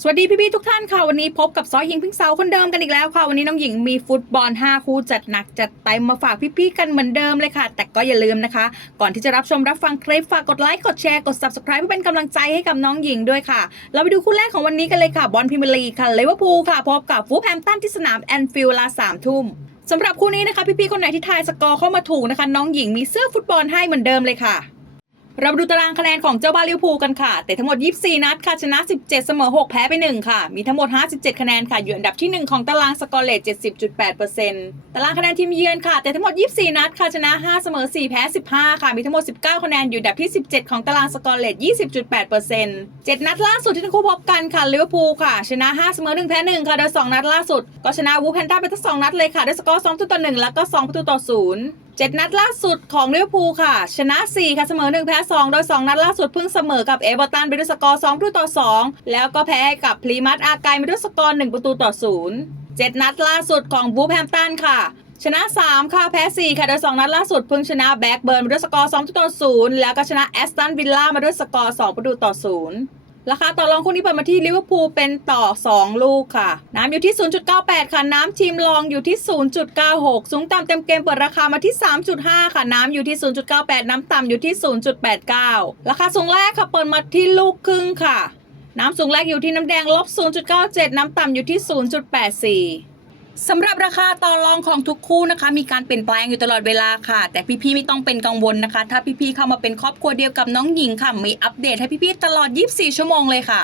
สวัสดีพี่ๆทุกท่านค่ะ วันนี้พบกับซอยหญิงพิงเซาคนเดิมกันอีกแล้วค่ะ วันนี้น้องหญิงมีฟุตบอล 5 คู่จัดหนักจัดเต็มมาฝากพี่ๆกันเหมือนเดิมเลยค่ะ แต่ก็อย่าลืมนะคะ ก่อนที่จะรับชมรับฟังคลิปฝากกดไลค์กดแชร์กด subscribe เพื่อเป็นกำลังใจให้กับน้องหญิงด้วยค่ะ เราไปดูคู่แรกของวันนี้กันเลยค่ะบอลพรีเมียร์ลีกค่ะเลเวอร์พูลค่ะพบกับฟูแฮมตันที่สนามแอนฟิลด์เวลา3ทุ่มสำหรับคู่นี้นะคะพี่ๆคนไหนที่ทายสกอร์เข้ามาถูกนะคะ น้องหญิงมีเสื้อฟุตบอลให้เหมือนเดิมเลยค่ะ เรามาดูตารางคะแนนของเจ้าบ้านลิเวอร์พูลกันค่ะแต่ทั้งหมด 24 นัดค่ะชนะ 17 เสมอ 6 แพ้ไป 1 ค่ะ มีทั้งหมด 57 คะแนนค่ะ อยู่อันดับที่ 1 ของตารางสกอร์เลต70.8%ตารางคะแนนทีมเยือนค่ะ แต่ทั้งหมด 24 นัดค่ะชนะ 5 เสมอ 4 แพ้ 15 ค่ะ มีทั้งหมด 19 คะแนน อยู่อันดับที่ 17 ของตารางสกอร์เลต20.8% 7 นัดล่าสุดที่ทั้งคู่พบกันค่ะลิเวอร์พูลค่ะ ชนะ 5 เสมอ 1 แพ้ 1 ค่ะ โดย 2 นัดล่าสุด ก็ชนะวูแพนด้าไปทั้ง2นัดเลยค่ะด้วยสกอร์2ประตูต่อ1แล้วก็ 2 ประตูต่อ 0 เจ็ดนัดล่าสุดของลิเวอร์พูลค่ะ ชนะ 4 ค่ะ เสมอ 1 แพ้ 2 โดย 2 นัดล่าสุดเพิ่งเสมอกับเอเวอร์ตันไปด้วยสกอร์ 2 ประตูต่อ 2 แล้วก็แพ้กับพลีมัตอาไกไปด้วยสกอร์ 1 ประตูต่อ 0 7 นัดล่าสุดของบูแฮมตันค่ะ ชนะ 3 ค่ะ แพ้ 4 ค่ะ โดย 2 นัดล่าสุดเพิ่งชนะแบ็กเบิร์นมาด้วยสกอร์2ประตูต่อ0แล้วก็ชนะแอสตันวิลล่ามาด้วยสกอร์ 2 ประตูต่อ 0 ราคาต่อรองคู่นี้เปิดมาที่ลิเวอร์พูลเป็นต่อ 2 ลูกค่ะ น้ำอยู่ที่ 0.98 ค่ะ น้ำทีมรองอยู่ที่ 0.96 สูงต่ำเต็มเกมเปิดราคามาที่ 3.5 ค่ะ น้ำอยู่ที่ 0.98 น้ำต่ำอยู่ที่ 0.89 ราคาสูงแรกค่ะเปิดมาที่ลูกครึ่งค่ะ น้ำสูงแรกอยู่ที่น้ำแดงลบ 0.97 น้ำต่ำอยู่ที่ 0.84 สำหรับราคาต่อรองของทุกคู่นะคะ มีการเปลี่ยนแปลงอยู่ตลอดเวลาค่ะ แต่พี่ๆไม่ต้องเป็นกังวลนะคะ ถ้าพี่ๆเข้ามาเป็นครอบครัวเดียวกับน้องหญิงค่ะมีอัปเดตให้พี่ๆตลอด 24 ชั่วโมงเลยค่ะ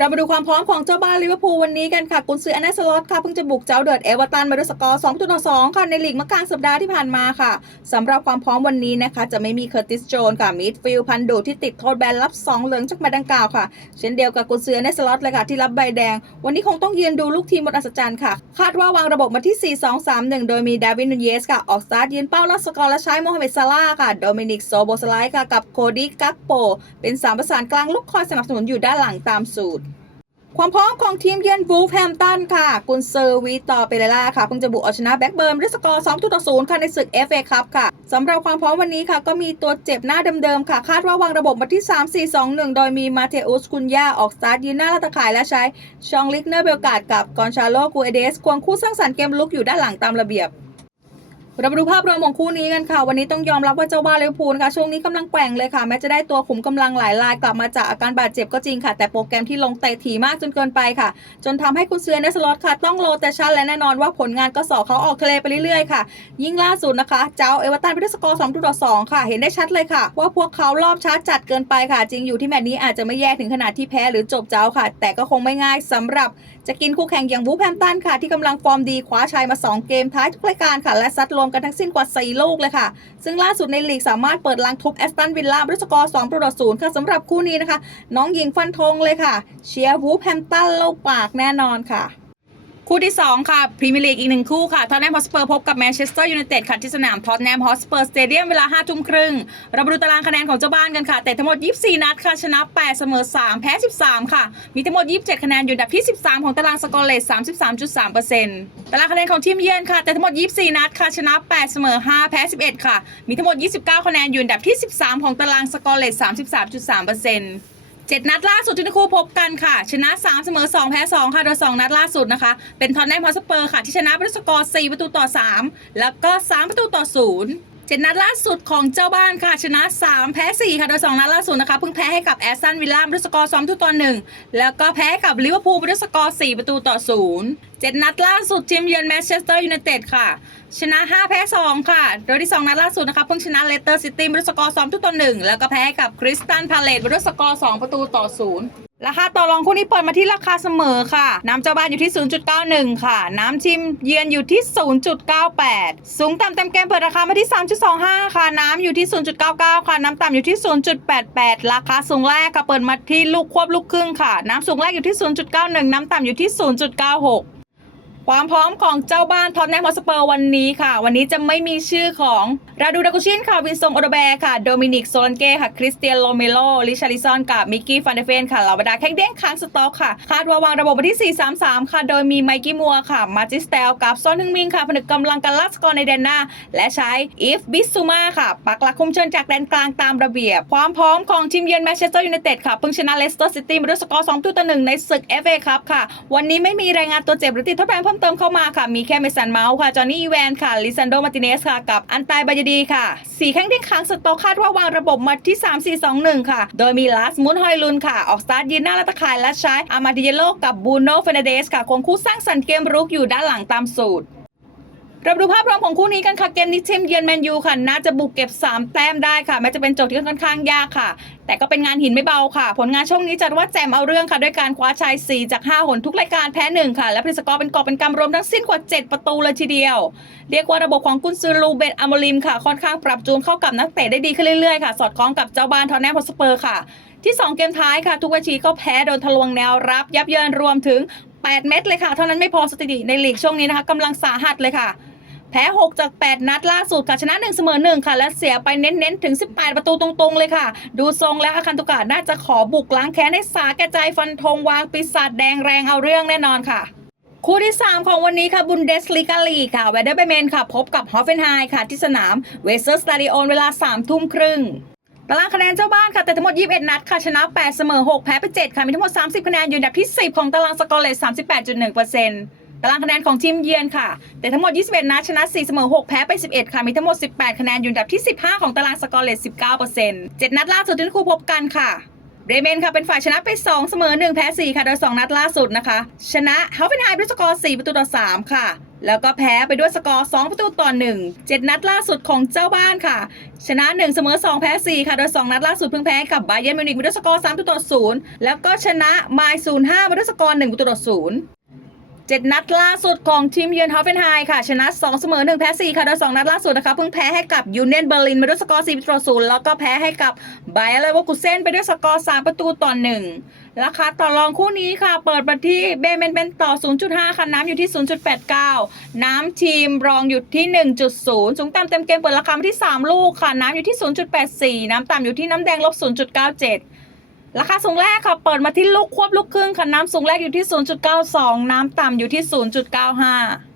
เรามาดูความพร้อมของเจ้าบ้านลิเวอร์พูลวันนี้กันค่ะ กุนซืออันเนสลอตค่ะเพิ่งจะบุกเจ้าเดิร์ดเอเวอร์ตันมาด้วยสกอร์ 2 ต่อ 2 ค่ะ ในลีกเมื่อกลางสัปดาห์ที่ผ่านมาค่ะสำหรับความพร้อมวันนี้นะคะ จะไม่มีเคอร์ติสโจนค่ะมิดฟิลพันดูที่ติดโทษแบนรับ 2 เหลืองจากมตช์ดังกล่าวค่ะ เช่นเดียวกับกุนซืออันเนสลอตเลยค่ะที่รับใบแดง วันนี้คงต้องยืนดูลูกทีมบนอัศจรรย์ค่ะ คาดว่าวางระบบมาที่ 4-2-3-1 โดยมีดาวินนูเยสค่ะออกสตาร์ทยืนเป้ารับสกอร์และใช้โมฮัมเหม็ดซาลาค่ะโดมินิกโซโบสไลค่ะกับโคดี้กักโปเป็นสามประสานกลางลูกคอยสนับสนุนอยู่ด้านหลังตามสูตร ความพร้อมของทีมเยือนวูฟแฮมตันค่ะ กุนเซอร์วีต่อเปเรล่าค่ะ เพิ่งจะบุกเอาชนะแบ็กเบิร์นด้วยสกอร์2ต่อ0ค่ะ ในศึก FA คัพค่ะสำหรับความพร้อมวันนี้ค่ะ ก็มีตัวเจ็บหน้าเดิมๆค่ะ คาดว่าวางระบบมาที่ 3-4-2-1 โดยมีมาเทอุสคุนยาออกสตาร์ทยืนหน้าละตะข่ายและใช้ชองลิกเนอร์เบลกาดกับกอนชาโลกูเอเดสควงคู่สร้างสรรค์เกมลุกอยู่ด้านหลังตามระเบียบ เรามาดูภาพรวมของคู่นี้กันค่ะ วันนี้ต้องยอมรับว่าเจ้าบ้านลิเวอร์พูลนะคะช่วงนี้กำลังแกว่งเลยค่ะ แม้จะได้ตัวขุมกำลังหลายรายกลับมาจากอาการบาดเจ็บก็จริงค่ะ แต่โปรแกรมที่ลงเตะถี่มากจนเกินไปค่ะ จนทำให้คุณเซียเนสลอตค่ะ ต้องโลเตชันและแน่นอนว่าผลงานก็สอเขาออกทะเลไปเรื่อยๆค่ะ ยิ่งล่าสุดนะคะ เจ้าเอเวอร์ตันไปด้วยสกอร์2ต่อ2ค่ะ เห็นได้ชัดเลยค่ะ ว่าพวกเขารอบชาร์จจัดเกินไปค่ะ จริงอยู่ที่แมตช์นี้อาจจะไม่แย่ถึงขนาดที่แพ้หรือจบเจ้าค่ะ แต่ก็คงไม่ง่ายสำหรับจะกินคู่แข่งอย่างวูแฮมตันค่ะที่กำลังฟอร์มดีคว้าชัยมา 2 เกมท้ายทุกรายการค่ะและซัดรวมกันทั้งสิ้นกว่า 4 ลูกเลยค่ะ ซึ่งล่าสุดในลีกสามารถเปิดลังทุบแอสตันวิลล่าด้วยสกอร์2ประตูศูนย์ค่ะสำหรับคู่นี้นะคะ น้องหญิงฟันธงเลยค่ะ เชียร์วูฟแฮมตันโลกปากแน่นอนค่ะ คู่ที่ 2 ค่ะพรีเมียร์ลีกอีกหนึ่งคู่ค่ะท็อตแนมฮอสเปอร์พบกับแมนเชสเตอร์ยูไนเต็ดค่ะที่สนามท็อตแนมฮอสเปอร์สเตเดียมเวลา5ทุ่มครึ่งเรามาดูตารางคะแนนของเจ้าบ้านกันค่ะ แต่ทั้งหมด 24 นัดค่ะ ชนะ 8 เสมอ 3 แพ้ 13 ค่ะ มีทั้งหมด 27 คะแนนอยู่อันดับที่ 13 ของตารางสกอร์เลส33.3%ตารางคะแนนของทีมเยือนค่ะ แต่ทั้งหมด 24 นัดค่ะชนะ 8 เสมอ 5 แพ้ 11 ค่ะ มีทั้งหมด 29 คะแนนอยู่อันดับที่ 13 ของตารางสกอร์เลส33.3%เจ็ดนัดล่าสุดที่ทั้งคู่พบกันค่ะ ชนะ 3 เสมอ 2 แพ้ 2 ค่ะ โดย 2 นัดล่าสุดนะคะ เป็นทอนแนมฮอสเปอร์ค่ะ ที่ชนะไปด้วยสกอร์ 4 ประตูต่อ 3 แล้วก็ 3 ประตูต่อ 0 เจ็ดนัดล่าสุดของเจ้าบ้านค่ะชนะ 3 แพ้ 4 ค่ะ โดย 2 นัดล่าสุดนะคะ เพิ่งแพ้ให้กับแอสตันวิลล่าด้วยสกอร์2ประตูต่อ1แล้วก็แพ้กับลิเวอร์พูลด้วยสกอร์4ประตูต่อ0เจ็ดนัดล่าสุดทีมเยือนแมนเชสเตอร์ยูไนเต็ดค่ะ ชนะ 5 แพ้ 2 ค่ะ โดยที่ 2 นัดล่าสุดนะคะเพิ่งชนะเลสเตอร์ซิตี้ด้วยสกอร์2ประตูต่อ1แล้วก็แพ้ให้กับคริสตันพาเลตด้วยสกอร์2ประตูต่อ0 ราคาต่อรองคู่นี้เปิดมาที่ราคาเสมอค่ะ น้ำเจ้าบ้านอยู่ที่ 0.91 ค่ะ น้ำชิมเยือนอยู่ที่ 0.98 สูงต่ำเต็มเกมเปิดราคามาที่ 3.25 ค่ะ น้ำอยู่ที่ 0.99 ค่ะ น้ำต่ำอยู่ที่ 0.88 ราคาสูงแรกค่ะ เปิดมาที่ลูกควบลูกครึ่งค่ะ น้ำสูงแรกอยู่ที่ 0.91 น้ำต่ำอยู่ที่ 0.96 ความพร้อมของเจ้าบ้านท็อตแนมฮอสเปอร์วันนี้ค่ะ วันนี้จะไม่มีชื่อของราดูดากุชินค่ะวินซงโอโดแบร์ค่ะ โดมินิกโซลันเก้ค่ะคริสเตียนโลเมโลลิชาริซอนกับมิกกี้ฟันเดเฟนค่ะเหล่าบรรดาแข้งเด้งค้างสต็อกค่ะ คาดว่าวางระบบวันที่ 4-3-3 ค่ะ โดยมีไมกี้มัวค่ะมาจิสเตลกับซอนฮึงมิงค่ะผนึกกำลังกันลัสกอร์ในแดนหน้า และใช้อีฟบิสซูมาค่ะ ปักหลักคุมเชิญจากแดนกลางตามระเบียบ ความพร้อมของทีมเยือนแมนเชสเตอร์ยูไนเต็ดค่ะเพิ่งชนะเลสเตอร์ซิตี้มาด้วยสกอร์2ตัวต่อ1ในศึก FA ครับค่ะ วันนี้ไม่มีรายงานตัวเจ็บหรือติดทดแบนเพิ่มเติมเข้ามาค่ะ มีแค่เมสันเมาส์ค่ะ จอห์นนี่อีแวนค่ะ ลิซันโด มาติเนสค่ะ กับอันตายบายดีค่ะ สี่แข้งที่ค้างสต็อกคาดว่าวางระบบมาที่ 3-4-2-1 ค่ะ โดยมีลาสมุนฮอยลุนค่ะ ออกสตาร์ทยืนหน้าและตะข่ายและใช้อามาดิเยโลกับบูโนเฟเนเดสค่ะควงคู่สร้างสรรค์เกมรุกอยู่ด้านหลังตามสูตร เราดูภาพรวมของคู่นี้กันค่ะ เกมนี้ทีมเยือนแมนยูค่ะ น่าจะบุกเก็บ 3 แต้มได้ค่ะ แม้จะเป็นโจทย์ที่ค่อนข้างยากค่ะ แต่ก็เป็นงานหินไม่เบาค่ะ ผลงานช่วงนี้จัดว่าแจมเอาเรื่องค่ะ ด้วยการคว้าชัย 4 จาก 5 หนทุกรายการแพ้ 1 ค่ะ และพลิสกอร์เป็นกอบเป็นกำรวมทั้งสิ้นกว่า 7 ประตูเลยทีเดียว เรียกว่าระบบของกุนซือลูเบตอามลิมค่ะ ค่อนข้างปรับจูนเข้ากับนักเตะได้ดีขึ้นเรื่อยๆค่ะ สอดคล้องกับเจ้าบ้านทอนแนมพอสเปอร์ค่ะ ที่ 2 เกมท้ายค่ะ ทุกเวทีก็แพ้โดนทะลวงแนวรับ ยับเยินรวมถึง 8 เม็ดเลยค่ะ เท่านั้นไม่พอสถิติในลีกช่วงนี้นะคะกำลังสาหัสเลยค่ะ แพ้ 6 จาก 8 นัดล่าสุดค่ะชนะ1เสมอ1ค่ะ และเสียไปเน้นๆ ถึง 18 ประตูตรงๆ เลยค่ะ ดูทรงแล้วอาคันตุกะน่าจะขอบุกล้างแค้นให้สาแก่ใจฟันธงวางปีศาจแดงแรงเอาเรื่องแน่นอนค่ะคู่ที่ 3 ของวันนี้ค่ะบุนเดสลิกาลีค่ะเวเดอร์เบเมนค่ะ พบกับฮอฟเฟนไฮค่ะ ที่สนามเวเซอร์สตาดิโอนเวลา 3 ทุ่มครึ่งตารางคะแนนเจ้าบ้านค่ะแต่ทั้งหมด 21 นัดค่ะ ชนะ 8 เสมอ 6 แพ้ไป 7 ค่ะ มีทั้งหมด 30 คะแนนอยู่อันดับที่ 10 ของตารางสกอร์เลส38.1%ต ตารางคะแนนของทีมเยือนค่ะ แต่ทั้งหมด 21 นัดชนะ 4 เสมอ 6 แพ้ ไป 11 ค่ะ มีทั้งหมด 18 คะแนนอยู่อันดับที่ 15 ของตารางสกอร์เลส19% 7 นัดล่าสุดที่คู่พบกันค่ะ เรเมนค่ะ เป็นฝ่ายชนะไป 2 เสมอ 1 แพ้ 4 ค่ะ โดย 2 นัดล่าสุดนะคะ ชนะเฮาเฟนไฮด้วยสกอร์ 4 ประตูต่อ 3 ค่ะ แล้วก็แพ้ไปด้วยสกอร์ 2 ประตูต่อ 1 7 นัดล่าสุดของเจ้าบ้านค่ะ ชนะ 1 เสมอ 2 แพ้ 4 ค่ะ โดย 2 นัดล่าสุดเพิ่งแพ้กับบาเยิร์นมิวนิกไปด้วยสกอร์ 3 ประตูต่อ 0 แล้วก็ชนะไมล์05ไปด้วยสกอร์ 1 ประตูต่อ 0 เจ็ดนัดล่าสุดของทีมเยือนฮอฟเฟนไฮค่ะ ชนะ 2 เสมอ 1 แพ้ 4 ค่ะ โดย 2 นัดล่าสุดนะคะเพิ่งแพ้ให้กับยูเนียนเบอร์ลินไปด้วยสกอร์4ประตู0แล้วก็แพ้ให้กับไบเออร์เลเวอร์คูเซนไปด้วยสกอร์ 3 ประตูต่อ 1 ราคาต่อรองคู่นี้ค่ะ เปิดมาที่เบเมนเป็นต่อ 0.5 ค่ะ น้ำอยู่ที่ 0.89 น้ำทีมรองอยู่ที่ 1.0 สูงต่ำเต็มเกมเปิดราคามาที่ 3 ลูกค่ะ น้ำอยู่ที่ 0.84 น้ำต่ำอยู่ที่น้ำแดงลบ 0.97 ราคาสูงแรกค่ะเปิดมาที่ลูกควบลูกครึ่งค่ะน้ำสูงแรกอยู่ที่ 0.92 น้ำต่ำอยู่ที่ 0.95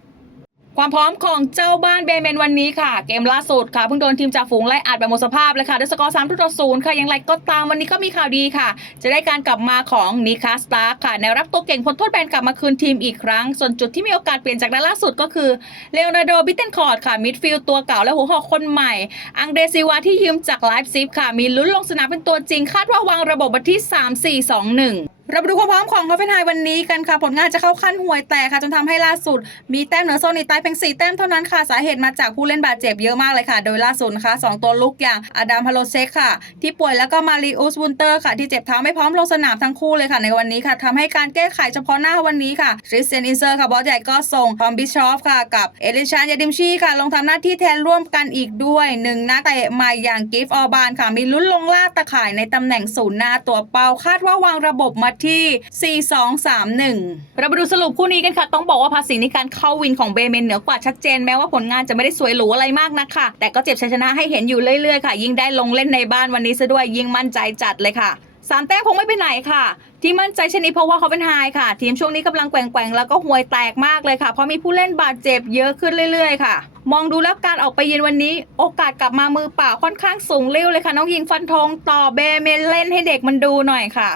ความพร้อมของเจ้าบ้านเบเมนวันนี้ค่ะ เกมล่าสุดค่ะเพิ่งโดนทีมจ่าฝูงไล่อัดแบบหมดสภาพเลยค่ะด้วยสกอร์สามต่อ0ค่ะอย่างไรก็ตามวันนี้ก็มีข่าวดีค่ะ จะได้การกลับมาของนิคาสตาร์ค่ะแนวรับตัวเก่งพ้นโทษแบนกลับมาคืนทีมอีกครั้ง ส่วนจุดที่มีโอกาสเปลี่ยนจากนัดล่าสุดก็คือเลโอนาร์โดบิเทนคอร์ดค่ะมิดฟิลด์ตัวเก่าและหัวหอกคนใหม่ อังเดรซิวาที่ยืมจากไลฟ์ซิฟค่ะมีลุ้นลงสนามเป็นตัวจริง คาดว่าวางระบบมาที่3 4 2 1 เราไปดูความพร้อมของฮอฟเฟนไฮวันนี้กันค่ะ ผลงานจะเข้าขั้นห่วยแตกค่ะ จนทำให้ล่าสุด มีแต้มเหนือโซนอีใต้เพียง4แต้มเท่านั้นค่ะ สาเหตุมาจากผู้เล่นบาดเจ็บเยอะมากเลยค่ะ โดยล่าสุดนะคะสองตัวลุกอย่างอดัมพาโลเซกค่ะ ที่ป่วยแล้วก็มาริอุสวุนเตอร์ค่ะ ที่เจ็บเท้าไม่พร้อมลงสนามทั้งคู่เลยค่ะ ในวันนี้ค่ะทำให้การแก้ไขเฉพาะหน้าวันนี้ค่ะริสเตียนอินเซอร์ค่ะบอสใหญ่ก็ส่งทอมบิชอฟค่ะกับเอลิชานยาดิมชีค่ะ ลงทำหน้าที่แทนร่วมกันอีกด้วยหนึ่งนักเตะใหม่อย่างกิฟต์ออบานค่ะมีลุ้นลงลาตะข่ายในตำแหน่งศูนย์หน้าตัวเป้าคาดว่าวางระบบมาที่ 4 2 3 1 เราไปดูสรุปคู่นี้กันค่ะ ต้องบอกว่าภาษีในการเข้าวินของเบเมนเหนือกว่าชัดเจนแม้ว่าผลงานจะไม่ได้สวยหรูอะไรมากนักค่ะแต่ก็เจ็บชัยชนะให้เห็นอยู่เรื่อยๆค่ะ ยิ่งได้ลงเล่นในบ้านวันนี้ซะด้วยยิ่งมั่นใจจัดเลยค่ะสามแต้มคงไม่ไปไหนค่ะ ที่มั่นใจเช่นนี้เพราะว่าเขาเป็นไฮค่ะ ทีมช่วงนี้กำลังแกว่งๆ แล้วก็ห่วยแตกมากเลยค่ะ เพราะมีผู้เล่นบาดเจ็บเยอะขึ้นเรื่อยๆ ค่ะ มองดูแล้วการออกไปเยือนวันนี้ โอกาสกลับมามือเปล่าค่อนข้างสูงเร็วเลยค่ะ น้องยิงฟันธงต่อเบเมนเล่นให้เด็กมันดูหน่อยค่ะ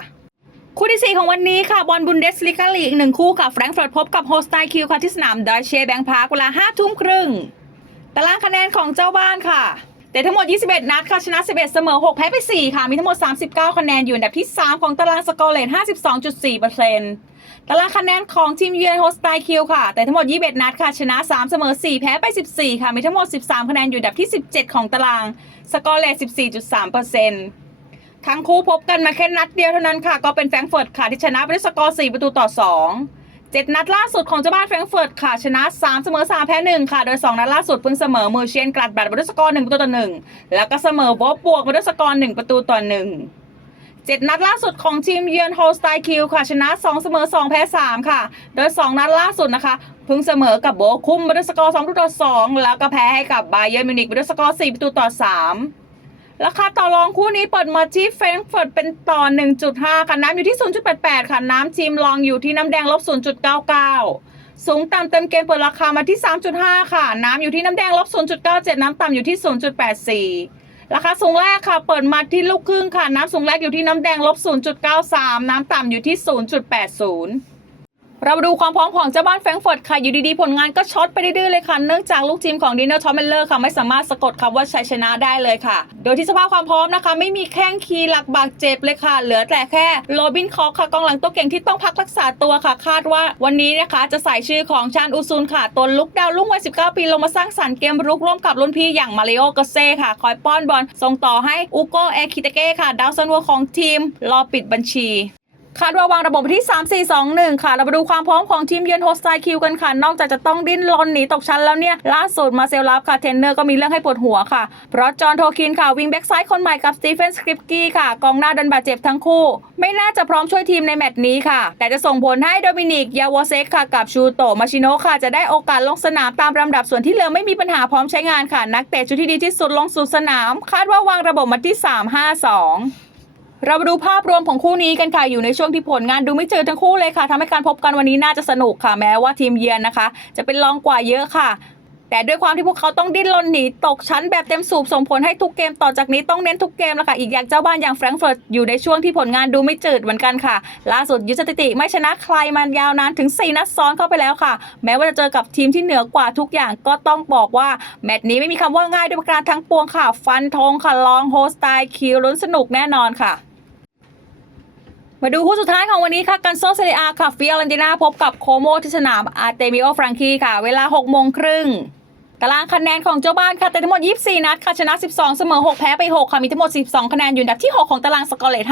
คู่ที่ 4 ของวันนี้ค่ะ บอลบุนเดสลิกาลีกอีกหนึ่งคู่ค่ะแฟรงก์เฟิร์ตพบกับโฮสไตคิวค่ะที่สนามดอยเชแบงพาร์คเวลา5ทุ่มครึ่งตารางคะแนนของเจ้าบ้านค่ะ แต่ทั้งหมด 21 นัดค่ะชนะ 11 เสมอ 6 แพ้ไป 4 ค่ะ มีทั้งหมด 39 คะแนนอยู่อันดับที่ 3 ของตารางสกอร์เลน52.4%ตารางคะแนนของทีมเยือนโฮสไตคิวค่ะ แต่ทั้งหมด 21 นัดค่ะชนะ 3 เสมอ 4 แพ้ไป 14 ค่ะ มีทั้งหมด 13 คะแนนอยู่อันดับที่ 17 ของตารางสกอร์เลน14.3% ทั้งคู่พบกันมาแค่นัดเดียวเท่านั้นค่ะ ก็เป็นแฟรงเฟิร์ตค่ะ ที่ชนะไปด้วยสกอร์ 4 ประตูต่อ2เจ็ดนัดล่าสุดของเจ้าบ้านแฟรงเฟิร์ตค่ะ ชนะ 3 เสมอ 3 แพ้ 1 ค่ะ โดย 2 นัดล่าสุดเพิ่งเสมอมือเชียนกลัดบัตรไปด้วยสกอร์ 1 ประตูต่อ 1 แล้วก็เสมอวอบบวกไปด้วยสกอร์ 1 ประตูต่อ 1เจ็ดนัดล่าสุดของทีมเยือนโฮสไตคิวค่ะ ชนะ 2 เสมอ 2 แพ้ 3 ค่ะ โดย 2 นัดล่าสุดนะคะเพิ่งเสมอกับโบคุมบด้วยสกอร์2ประตูต่อ 2 แล้วก็แพ้ให้กับบาเยิร์มิวนิกบด้วยสกอร์ 4 ประตูต่อ 3 ราคาต่อรองคู่นี้เปิดมาที่เฟรงก์เฟิร์ตเป็นต่อ 1.5 ค่ะ น้ำอยู่ที่ 0.88 ค่ะ น้ำทีมลองอยู่ที่น้ำแดงลบ 0.99 สูงต่ำเต็มเกมเปิดราคามาที่ 3.5 ค่ะ น้ำอยู่ที่น้ำแดงลบ 0.97 น้ำต่ำอยู่ที่ 0.84 ราคาสูงแรกค่ะ เปิดมาที่ลูกครึ่งค่ะ น้ำสูงแรกอยู่ที่น้ำแดงลบ 0.93 น้ำต่ำอยู่ที่ 0.80 เรามาดูความพร้อมของเจ้าบ้านแฟรงก์เฟิร์ตค่ะ อยู่ดีๆ ผลงานก็ช็อตไปดื้อเลยค่ะ เนื่องจากลูกทีมของดินเนอร์ทอมเมลเลอร์ค่ะ ไม่สามารถสะกดคำว่าชัยชนะได้เลยค่ะ โดยที่สภาพความพร้อมนะคะ ไม่มีแข้งคีหลักบาดเจ็บเลยค่ะ เหลือแต่แค่โรบินคอกค่ะกองหลังตัวเก่งที่ต้องพักรักษาตัวค่ะ คาดว่าวันนี้นะคะจะใส่ชื่อของชานอูซุนค่ะตัวลุกดาวลุ่งวัย 19 ปีลงมาสร้างสรรค์เกมรุกร่วมกับรุ่นพี่อย่างมาริโอเกเซ่ค่ะ คอยป้อนบอลส่งต่อให้อุโกเอคิเตเก้ค่ะดาวซันวัวของทีมรอปิดบัญชี คาดว่าวางระบบที่ 3 4 2 1 ค่ะ เรามาดูความพร้อมของทีมเยือนโฮสไตคิวกันค่ะ นอกจากจะต้องดิ้นรนหนีตกชั้นแล้วเนี่ย ล่าสุดมาเซลลับค่ะ เทรนเนอร์ก็มีเรื่องให้ปวดหัวค่ะ เพราะจอห์นโทคินค่ะ วิงแบ็กซ้ายคนใหม่กับสตีเฟนสคริปกี้ค่ะ กองหน้าดันบาดเจ็บทั้งคู่ ไม่น่าจะพร้อมช่วยทีมในแมตช์นี้ค่ะ แต่จะส่งผลให้โดมินิกยาวเซกค่ะกับชูโตมาชิโนค่ะจะได้โอกาสลงสนามตามลำดับส่วนที่เหลือไม่มีปัญหาพร้อมใช้งานค่ะ นักเตะชุดที่ดีที่สุดลงสู่สนาม คาดว่าวางระบบมาที่ 3-5-2 เรามาดูภาพรวมของคู่นี้กันค่ะ อยู่ในช่วงที่ผลงานดูไม่เจอทั้งคู่เลยค่ะทำให้การพบกันวันนี้น่าจะสนุกค่ะ แม้ว่าทีมเยือนนะคะ จะเป็นรองกว่าเยอะค่ะ แต่ด้วยความที่พวกเขาต้องดิ้นรนหนีตกชั้นแบบเต็มสูบส่งผลให้ทุกเกมต่อจากนี้ต้องเน้นทุกเกมแล้วค่ะ อีกอย่างเจ้าบ้านอย่างแฟรงก์เฟิร์ตอยู่ในช่วงที่ผลงานดูไม่จืดเหมือนกันค่ะ ล่าสุดยึดสถิติไม่ชนะใครมายาวนานถึง 4 นัดซ้อนเข้าไปแล้วค่ะ แม้ว่าจะเจอกับทีมที่เหนือกว่าทุกอย่างก็ต้องบอกว่าแมตช์นี้ไม่มีคำว่าง่ายด้วยประการทั้งปวงค่ะ ฟันธงค่ะลองโฮสไตล์คิวล้นสนุกแน่นอนค่ะ มาดูคู่สุดท้ายของวันนี้ค่ะ กันโซเซเรียค่ะฟิออเรนตินาพบกับโคโมที่สนามอาร์เตมิโอฟรังคีค่ะ เวลา6โมงครึ่งตารางคะแนนของเจ้าบ้านค่ะแต่ทั้งหมด 24 นัดค่ะชนะ 12 เสมอ 6 แพ้ไป 6 ค่ะ มีทั้งหมด 12 คะแนนอยู่อันดับที่ 6 ของตารางสกอร์เลต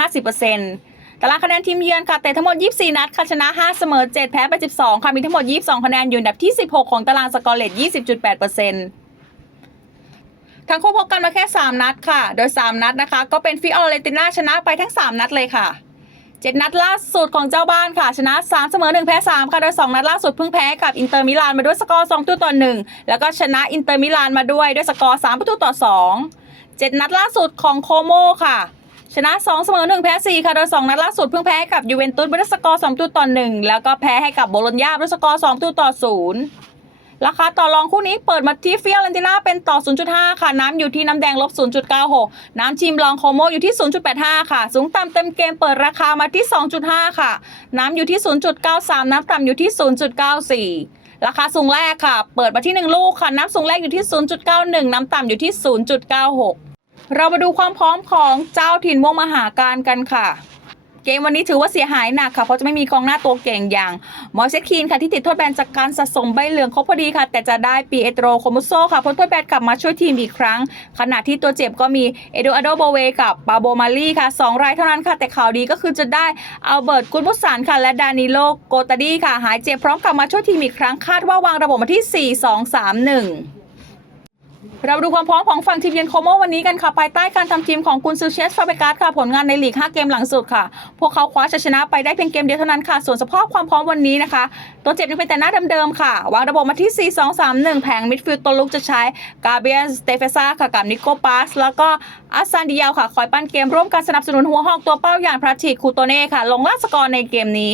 50%ตารางคะแนนทีมเยือนค่ะแต่ทั้งหมด 24 นัดค่ะชนะ 5 เสมอ 7 แพ้ไป 12 ค่ะ มีทั้งหมด 22 คะแนนอยู่อันดับที่ 16 ของตารางสกอร์เลต20.8%ทั้งคู่พบกันมาแค่ 3 นัดค่ะ โดย 3 นัดนะคะ ก็เป็นฟิออเรติน่าชนะไปทั้ง 3 นัดเลยค่ะ เจ็ดนัดล่าสุดของเจ้าบ้านค่ะ ชนะ 3 เสมอ 1 แพ้ 3 ค่ะ โดย 2 นัดล่าสุดเพิ่งแพ้กับอินเตอร์มิลานมาด้วยสกอร์2ประตูต่อ 1 แล้วก็ชนะอินเตอร์มิลานมาด้วยด้วยสกอร์ 3 ประตูต่อ 2 7 นัดล่าสุดของโคโมค่ะ ชนะ 2 เสมอ 1 แพ้ 4 ค่ะ โดย 2 นัดล่าสุดเพิ่งแพ้กับยูเวนตุสมาด้วยสกอร์2ประตูต่อ 1 แล้วก็แพ้ให้กับโบโลญญาด้วยสกอร์2ประตูต่อ 0 ราคาต่อรองคู่นี้เปิดมาที่ฟิออเรนติน่าเป็นต่อ 0.5 ค่ะ น้ำอยู่ที่น้ำแดงลบ 0.96 น้ำทีมลองโคโมอยู่ที่ 0.85 ค่ะ สูงต่ำเต็มเกมเปิดราคามาที่ 2.5 ค่ะ น้ำอยู่ที่ 0.93 น้ำต่ำอยู่ที่ 0.94ราคาสูงแรกค่ะ เปิดมาที่ 1 ลูกค่ะ น้ำสูงแรกอยู่ที่ 0.91 น้ำต่ำอยู่ที่ 0.96 เรามาดูความพร้อมของเจ้าถิ่นม่วงมหาการกันค่ะ เกมวันนี้ถือว่าเสียหายหนักค่ะ เพราะจะไม่มีกองหน้าตัวเก่งอย่างมอร์เซคีนค่ะที่ติดโทษแบนจากการสะสมใบเหลืองครบพอดีค่ะ แต่จะได้ปีเอโตรโคมุโซค่ะพ้นโทษแบนกลับมาช่วยทีมอีกครั้ง ขณะที่ตัวเจ็บก็มีเอโดอาโดโบเวกับปาโบมาลีค่ะ2รายเท่านั้นค่ะ แต่ข่าวดีก็คือจะได้อัลเบิร์ตกุนบุสานค่ะ และดานิโลโกตาดีค่ะ หายเจ็บพร้อมกลับมาช่วยทีมอีกครั้งคาดว่าวางระบบมาที่ 4 2 3 1 เราดูความพร้อมของฝั่งทีมเยือนโคโมวันนี้กันค่ะ ภายใต้การทำทีมของกุนซือเชสฟาเบการ์ค่ะ ผลงานในลีก 5 เกมหลังสุดค่ะ พวกเขาคว้าชัยชนะไปได้เพียงเกมเดียวเท่านั้นค่ะ ส่วนสภาพความพร้อมวันนี้นะคะ ตัวเจ็บยังเป็นแต่หน้าเดิมๆค่ะ วางระบบมาที่ 4 2 3 1 แผงมิดฟิลด์ตัวลุกจะใช้กาเบียนสเตเฟซ่าค่ะกับนิโกปาสแล้วก็อาซานดิยาวค่ะคอยปั้นเกมร่วมกันสนับสนุนหัวหอกตัวเป้าอย่างพระชิกคูโตเน่ค่ะ ลงล่าสกอร์ในเกมนี้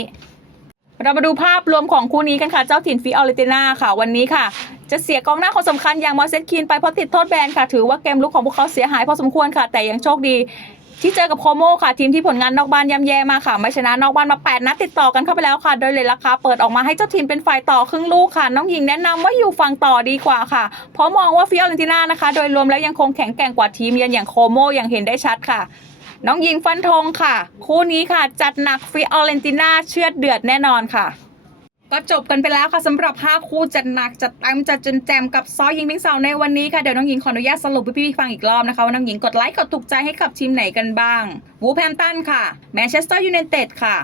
เรามาดูภาพรวมของคู่นี้กันค่ะ เจ้าถิ่นฟิออเรติน่าค่ะ วันนี้ค่ะ จะเสียกองหน้าคนสำคัญอย่างมอเซตคินไปเพราะติดโทษแบนค่ะ ถือว่าเกมลุกของพวกเขาเสียหายพอสมควรค่ะ แต่ยังโชคดี ที่เจอกับโคโมค่ะ ทีมที่ผลงานนอกบ้านย่ำแย่มาค่ะไม่ชนะนอกบ้านมา 8 นัดติดต่อกันเข้าไปแล้วค่ะ โดยเลยราคาเปิดออกมาให้เจ้าทีมเป็นฝ่ายต่อครึ่งลูกค่ะ น้องหญิงแนะนำว่าอยู่ฝั่งต่อดีกว่าค่ะ เพราะมองว่าฟิออเรนติน่านะคะ โดยรวมแล้วยังคงแข็งแกร่งกว่าทีมเยือนอย่างโคโมอย่างเห็นได้ชัดค่ะ น้องหญิงฟันธงค่ะ คู่นี้ค่ะ จัดหนักฟิออเรนติน่าเชือดเดือดแน่นอนค่ะ ก็จบกันไปแล้วค่ะสำหรับ 5 คู่จัดหนักจัดเต็มจัดจนแจมกับซอยิงพิงเสาในวันนี้ค่ะ เดี๋ยวน้องหญิงขออนุญาตสรุปให้พี่ๆฟังอีกรอบนะคะ ว่าน้องหญิงกดไลค์กดถูกใจให้กับทีมไหนกันบ้างวูแพมตันค่ะแมนเชสเตอร์ยูไนเต็ดค่ะ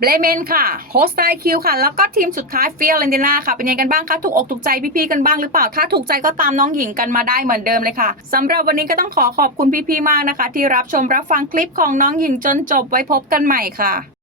เบลเมนค่ะโคสไตคิวค่ะ แล้วก็ทีมสุดท้ายเฟียลเลนติน่าค่ะ เป็นยังไงกันบ้างคะ ถูกอกถูกใจพี่ๆกันบ้างหรือเปล่า ถ้าถูกใจก็ตามน้องหญิงกันมาได้เหมือนเดิมเลยค่ะสำหรับวันนี้ก็ต้องขอขอบคุณพี่ๆมากนะคะ ที่รับชมรับฟังคลิปของน้องหญิงจนจบไว้พบกันใหม่ค่ะ